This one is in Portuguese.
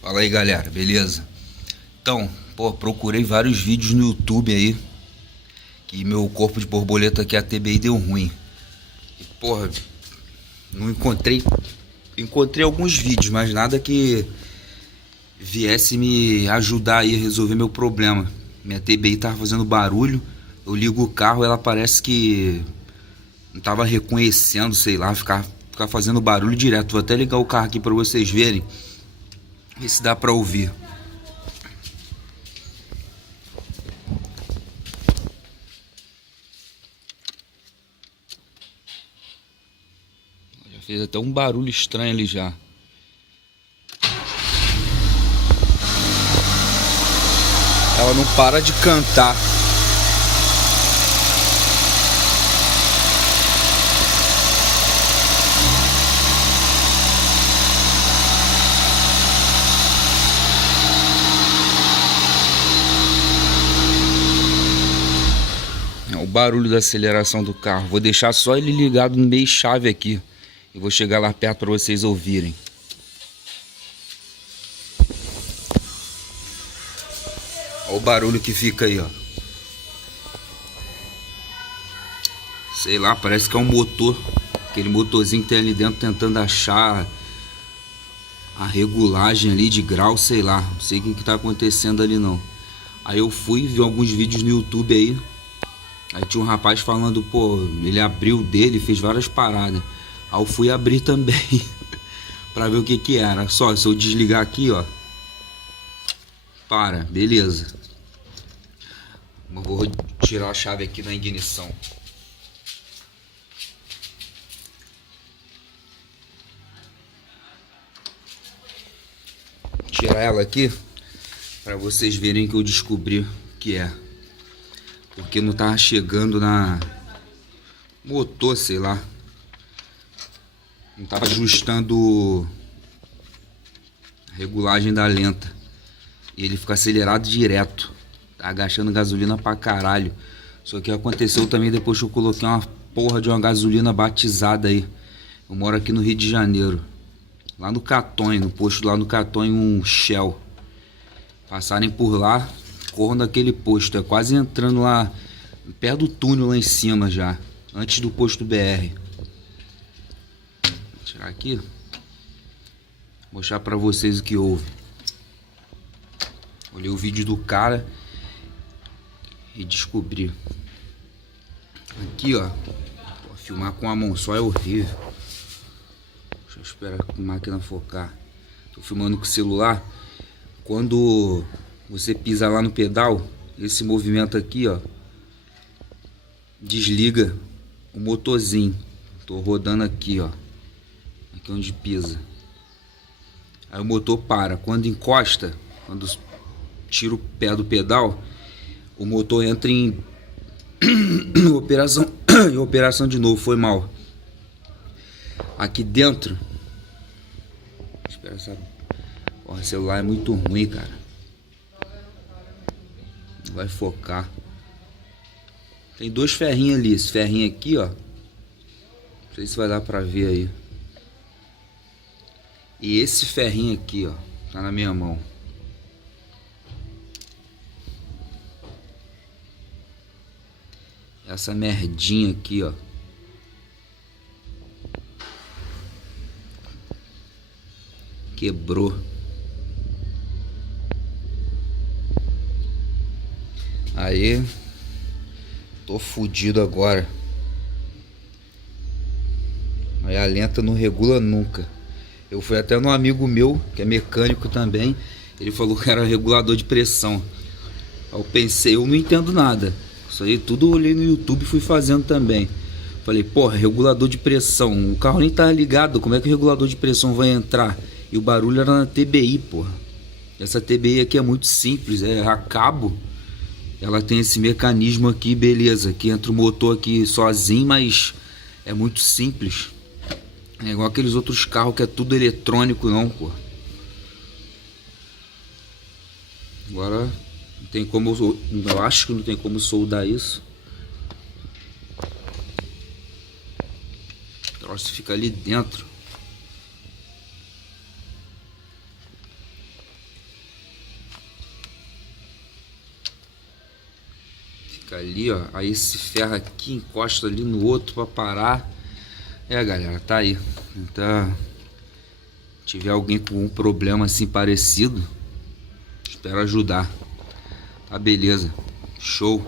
Fala aí, galera, beleza? Então, procurei vários vídeos no YouTube aí que meu corpo de borboleta aqui, a TBI, deu ruim. E, não encontrei. Encontrei alguns vídeos, mas nada que viesse me ajudar aí a resolver meu problema. Minha TBI tava fazendo barulho, eu ligo o carro, ela parece que não tava reconhecendo, sei lá, ficar fazendo barulho direto. Vou até ligar o carro aqui pra vocês verem, ver se dá pra ouvir. Já fez até um barulho estranho ali já. Ela não para de cantar. É o barulho da aceleração do carro. Vou deixar só ele ligado no meio chave aqui. E vou chegar lá perto para vocês ouvirem. Olha o barulho que fica aí, ó. Sei lá, parece que é um motor. Aquele motorzinho que tem ali dentro tentando achar a regulagem ali de grau, sei lá. Não sei o que tá acontecendo ali não. Aí eu fui, vi alguns vídeos no YouTube aí. Aí tinha um rapaz falando, ele abriu o dele, fez várias paradas. Aí eu fui abrir também pra ver o que era. Só, se eu desligar aqui, ó. Beleza. Eu vou tirar a chave aqui na ignição. Tirar ela aqui para vocês verem que eu descobri o que é. Porque não tava chegando na motor, sei lá. Não tava ajustando a regulagem da lenta. E ele fica acelerado direto. Tá gastando gasolina pra caralho. Só que aconteceu também depois que eu coloquei uma porra de uma gasolina batizada aí. Eu moro aqui no Rio de Janeiro. Lá no Catonho, no posto lá no Catonho, um Shell. Passarem por lá, corram daquele posto. É quase entrando lá, perto do túnel lá em cima já. Antes do posto BR. Vou tirar aqui. Vou mostrar pra vocês o que houve. Olhei o vídeo do cara e descobri. Aqui, ó. Filmar com a mão só é horrível. Deixa eu esperar a máquina focar. Tô filmando com o celular. Quando você pisa lá no pedal, esse movimento aqui, ó, desliga o motorzinho. Tô rodando aqui, ó. Aqui onde pisa. Aí o motor para. Quando encosta, quando tira o pé do pedal, o motor entra em operação de novo. Foi mal. Aqui dentro, espera essa. O celular é muito ruim, cara. Não vai focar. Tem dois ferrinhos ali. Esse ferrinho aqui, ó. Não sei se vai dar pra ver aí. E esse ferrinho aqui, ó. Tá na minha mão. Essa merdinha aqui, ó. Quebrou. Aí, tô fudido agora. Aí a lenta não regula nunca. Eu fui até num amigo meu, que é mecânico também. Ele falou que era regulador de pressão. Aí eu pensei, eu não entendo nada. Isso aí tudo eu olhei no YouTube e fui fazendo também. Falei, regulador de pressão. O carro nem tá ligado, como é que o regulador de pressão vai entrar? E o barulho era na TBI, porra. Essa TBI aqui é muito simples, é a cabo. Ela tem esse mecanismo aqui, beleza, que entra o motor aqui sozinho, mas é muito simples. É igual aqueles outros carros que é tudo eletrônico não, pô. Agora não tem como, eu acho que não tem como soldar isso. O troço fica ali dentro. Fica ali, ó. Aí esse ferro aqui encosta ali no outro pra parar. É, galera, tá aí. Então, se tiver alguém com um problema assim parecido, espero ajudar. Tá, beleza. Show.